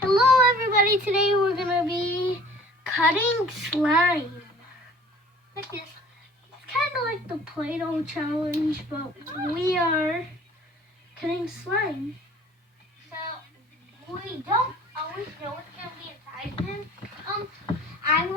Hello everybody, today we're gonna be cutting slime. Like this. It's kind of like the Play-Doh challenge, but we are cutting slime. So we don't always know what's gonna be inside them. I'm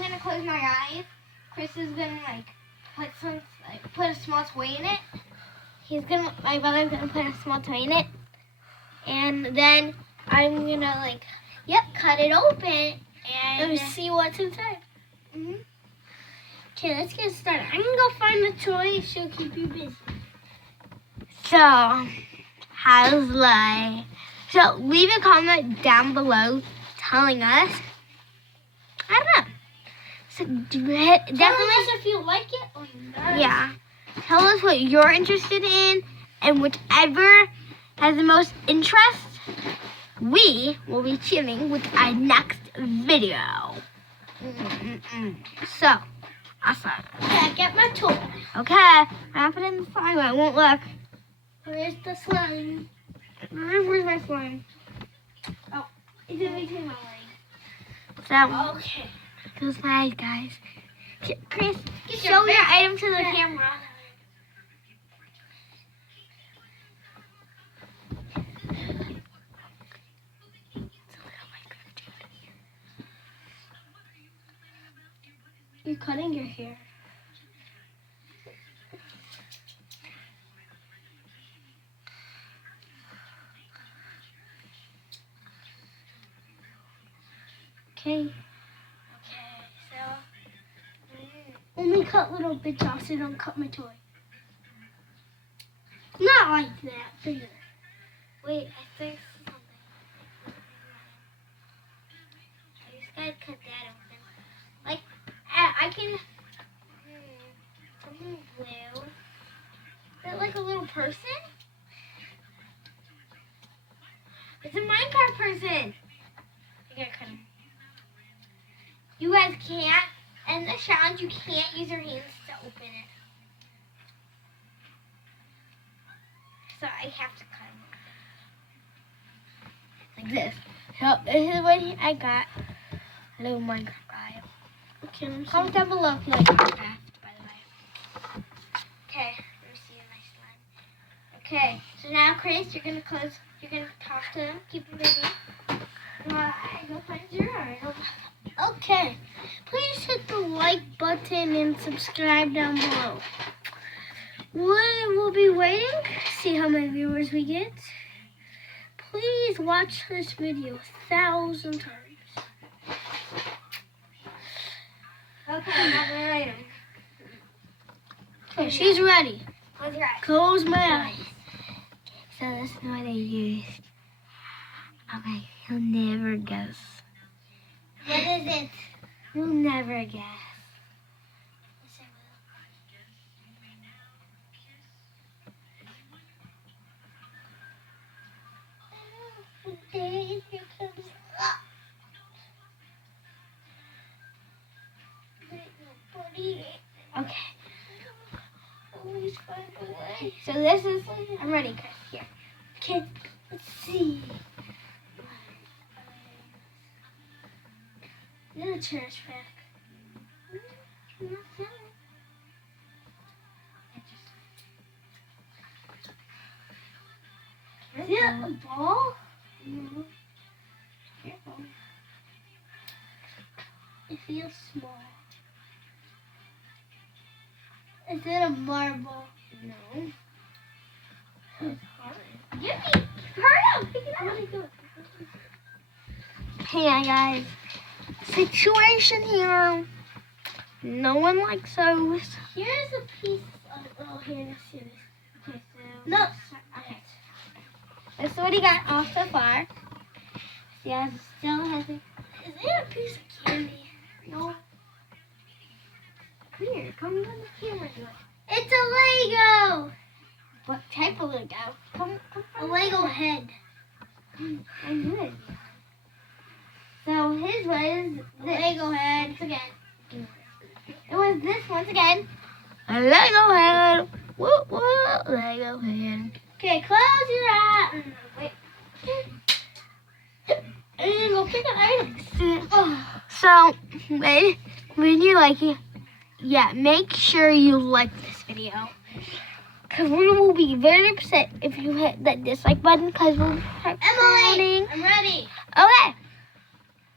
gonna close my eyes. Chris is gonna put a small toy in it. My brother's gonna put a small toy in it, and then I'm gonna cut it open And see what's inside. Mhm. Okay, let's get started. I'm gonna go find the toy. She'll keep you busy. So, how's life? So, leave a comment down below telling us. I don't know. So, definitely. Tell us if you like it or not. Yeah. Tell us what you're interested in, and whichever has the most interest, we will be choosing with our next video. So, awesome. Okay, get my toy. Okay, wrap it in the slime. I won't look. Where's the slime? Where's my slime? Oh, it's in between my legs. So, Okay. those legs, guys. Chris, Get show your your big- item to the Yeah. camera. You're cutting your hair. Okay. Only cut little bits off so don't cut my toy. Not like that. Bigger. Wait, I think something. I just gotta cut that open. I can. Something blue. Is that like a little person? It's a Minecraft person. I gotta cut him. You guys can't. In the challenge, you can't use your hands to open it. So I have to cut him. Like this. So this is what I got. Hello, Minecraft guy. Okay, let me see. Comment down below if you like Minecraft, by the way. Okay, let me see my slime. Okay, so now Chris, you're gonna talk to him, keep him busy. I go find your item. Okay. Please hit the like button and subscribe down below. We will be waiting. See how many viewers we get. Please watch this video 1,000 times. Okay, I have an item. Okay, she's ready. Close your eyes. Close my eyes. So this is what I used. Okay, you'll never guess. What is it? You'll never guess. Yes, I will. Here comes. Okay. Always find a way. So this is. I'm ready, Chris. Here. Okay, let's see. In a trash bag. Is it a ball? No. Careful. It feels small. Is it a marble? No. It's hard. Give me. Hurry up. Pick it up. Hey guys. Situation here. No one likes those. Here's a piece of. Oh, here, let's see this. Okay, so. No. Okay. This is what he got off so far. Yeah, still has it. Is it a piece of candy? No. Come here. Come on the camera. Do it. It's a Lego. What type of Lego? Come A Lego head. I knew it. So his was A Lego head. once again. It was this once again. A Lego head. Woo woo. Lego head. Okay, close your eyes. Wait. get items. So, when you like it, yeah, make sure you like this video. Because we will be very upset if you hit that dislike button because we're Emily, I'm ready. Okay.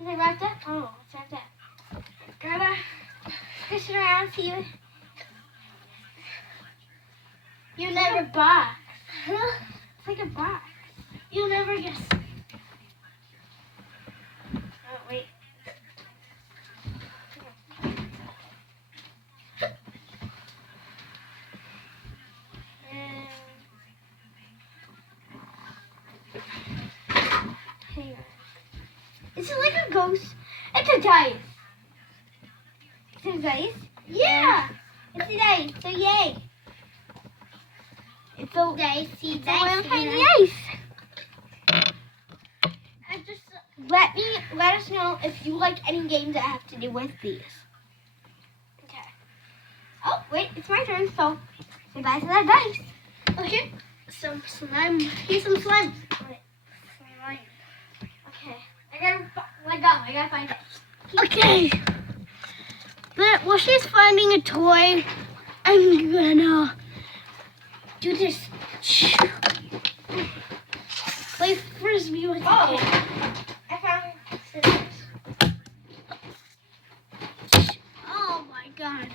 Is it right there? Oh, it's right there. Gotta fish it around, see you. You never box. It's like a box. You'll never guess. Oh, wait. Hang on. Is it like a ghost? It's a dice. It's a dice? Yeah! It's a dice, so yay! It's a dicey dice. Let us know if you like any games that have to do with these. Okay. Oh, wait, it's my turn, so say bye to that dice. Okay. Some slime. Here's some slime. Slime. Okay. I gotta find it. Okay. But while she's finding a toy, I'm gonna do this. Play frisbee with the kid. I found scissors. Oh my god.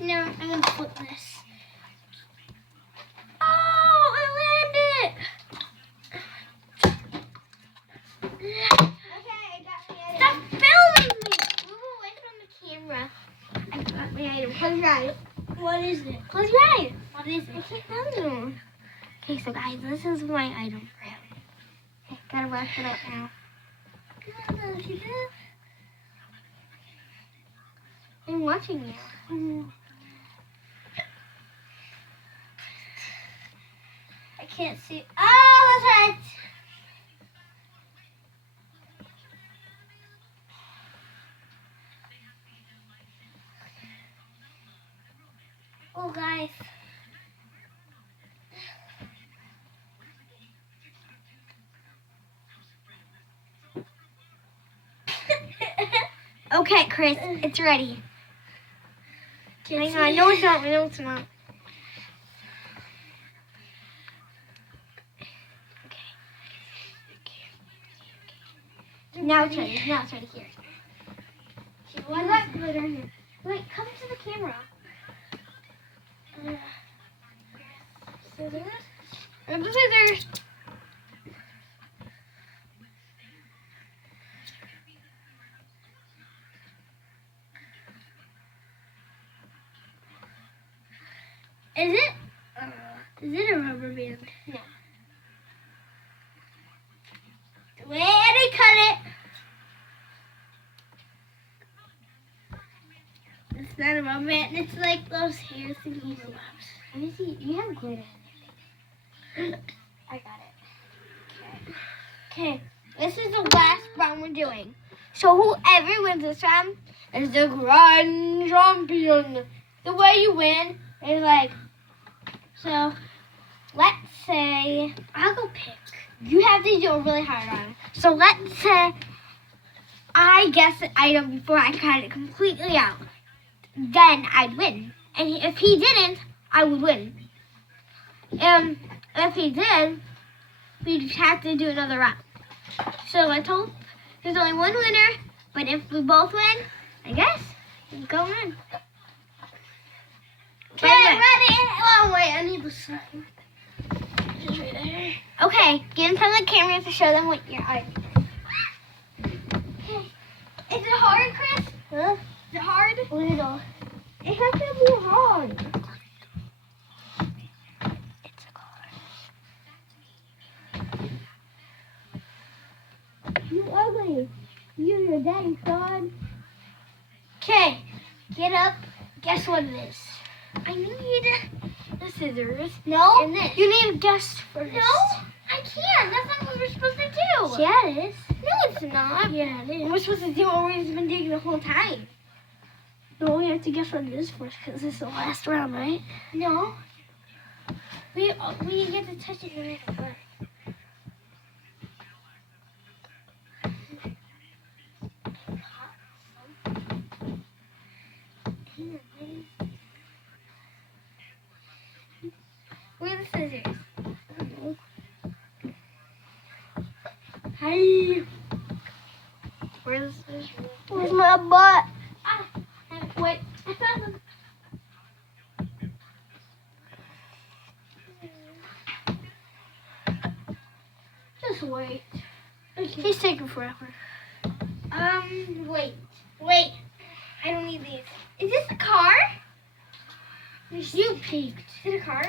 No, I'm gonna flip this. Oh, I landed! Okay, I got my item. Stop filming me! Move away from the camera. I got my item. Close your eyes. What is it? Close your eyes. What is I it? can't tell you. Okay, so guys, this is my item. Okay, gotta wrap it up now. I'm watching you. I can't see. Oh, that's right. Oh, guys. Okay, Chris, it's ready. Hang on, no it's not, no it's not. Now it's ready, here. Why that glitter here? Wait, come to the camera. Scissors? And the scissors. Is it a rubber band? No. Where they cut it? It's not a rubber band. It's like those hair thingies. Let me see. You have glitter in it. I got it. Okay, this is the last round we're doing. So whoever wins this round is the grand champion. The way you win is like, so let's say, I'll go pick. you have to do a really hard round. So let's say I guess the item before I cut it completely out. Then I'd win. And if he didn't, I would win. If he did, we'd have to do another round. So let's hope there's only one winner. But if we both win, I guess we go on. Okay, ready? Oh, wait, I need the slime. Okay, get in front of the camera to show them what your item is. Okay. Is it hard, Chris? Huh? Is it hard? Little. It has to be hard. It's a car. You ugly. You and your daddy's God. Okay, get up. Guess what it is? I need the scissors. No. And this. You need to guess first. No, I can't. That's not what we're supposed to do. Yeah, it is. No, it's not. Yeah, it is. We're supposed to do what we've been doing the whole time. No, we have to guess what it is first because this is the last round, right? No. We get to touch it first. Bye. Where's my butt? Wait, I found them. Just wait. He's taking forever. Wait. I don't need these. Is this a car? You peeked. Is it a car?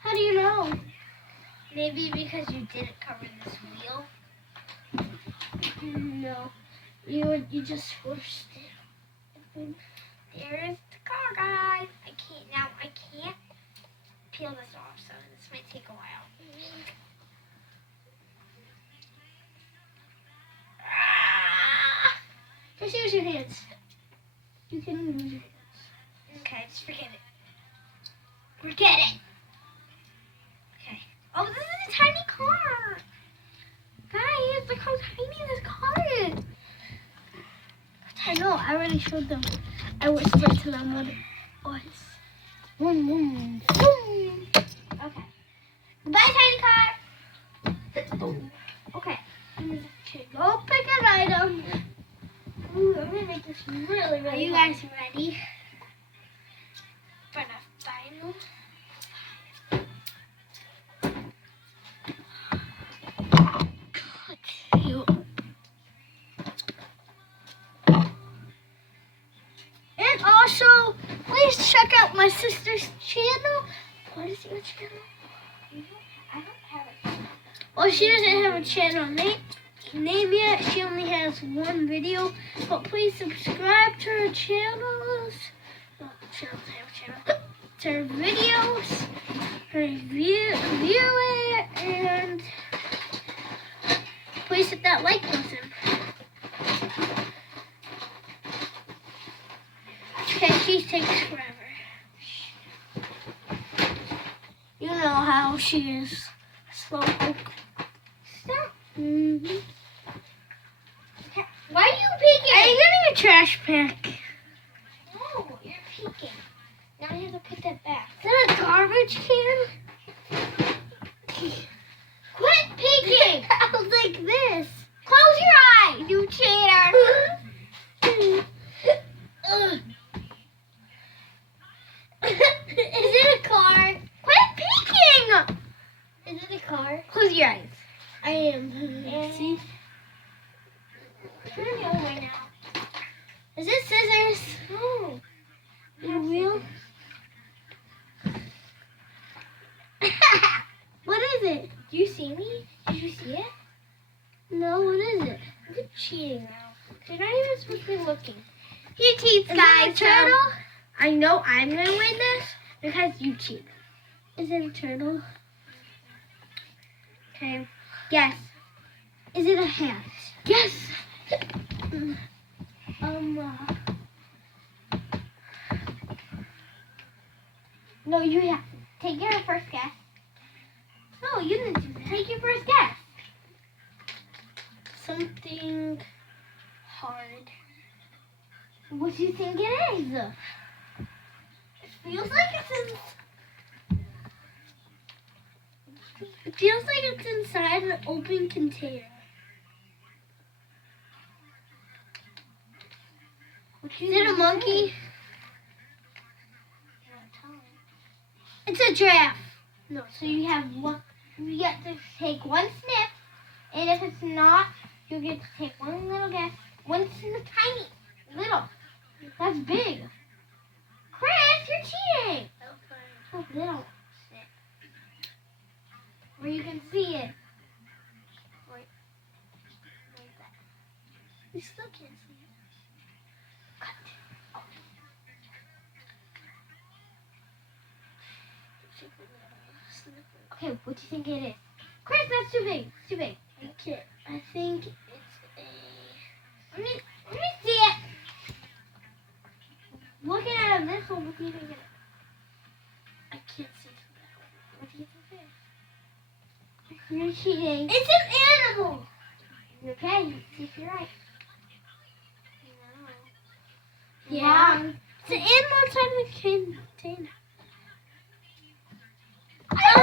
How do you know? Maybe because you didn't cover this wheel. No. You just forced it. There's the car, guys. I can't peel this off, so this might take a while. Just use your hands. You can use your hands. Okay, just forget it. Forget it. Okay. Oh, this is a tiny car. Guys, look how tiny this car is. I know, I already showed them. I whispered to them what it was. Boom, boom, boom. Okay. Goodbye, tiny car. Okay. Go pick an item. Ooh, I'm gonna make this really, really Are you hard. guys ready for the final? You. And also, please check out my sister's channel. What is your channel? I don't have it. Oh, she doesn't have a channel name yet. She only has one video. But please subscribe to her channels. No, to her videos. Review it. And please hit that like button. Okay, she takes forever. You know how she is. Slow. Stop. Mm-hmm. Okay. Why are you peeking? Are you getting a trash pack? No, you're peeking. Now I have to put that back. Is that a garbage can? Quit peeking! I was like this. Close your eyes, you cheater! Ugh. Is it a car? Quit peeking! Is it a car? Close your eyes. I am. See? Turn it over now. Is it scissors? No. The wheel? What is it? Do you see me? Did you see it? No, what is it? You're cheating now. You're not even supposed to be looking. He cheats, Is guys. it a turtle? I know I'm going to win this because you cheated. Is it a turtle? Okay. Guess. Is it a hat? Yes. No, you have to. Take your first guess. No, you didn't do that. Take your first guess. Something hard. What do you think it is? It feels like it's inside an open container. Is it a monkey? It's a giraffe. No, so you have one. You get to take one sniff, and if it's not, you get to take one little guess. One tiny, little. That's big. Chris, you're cheating. Oh, little sniff. Where you can see it. Right. Like that. You still can't see it. Cut. Okay, what do you think it is? Chris, that's too big. It's too big. Okay, I think it's Let me see it. Looking at it this one, what do you think it is? I can't see from that way. What do you think it is? You're cheating. It's an animal. Okay, let's see if you're right. No. Yeah. Wrong. It's an animal inside the container.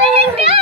sitting down.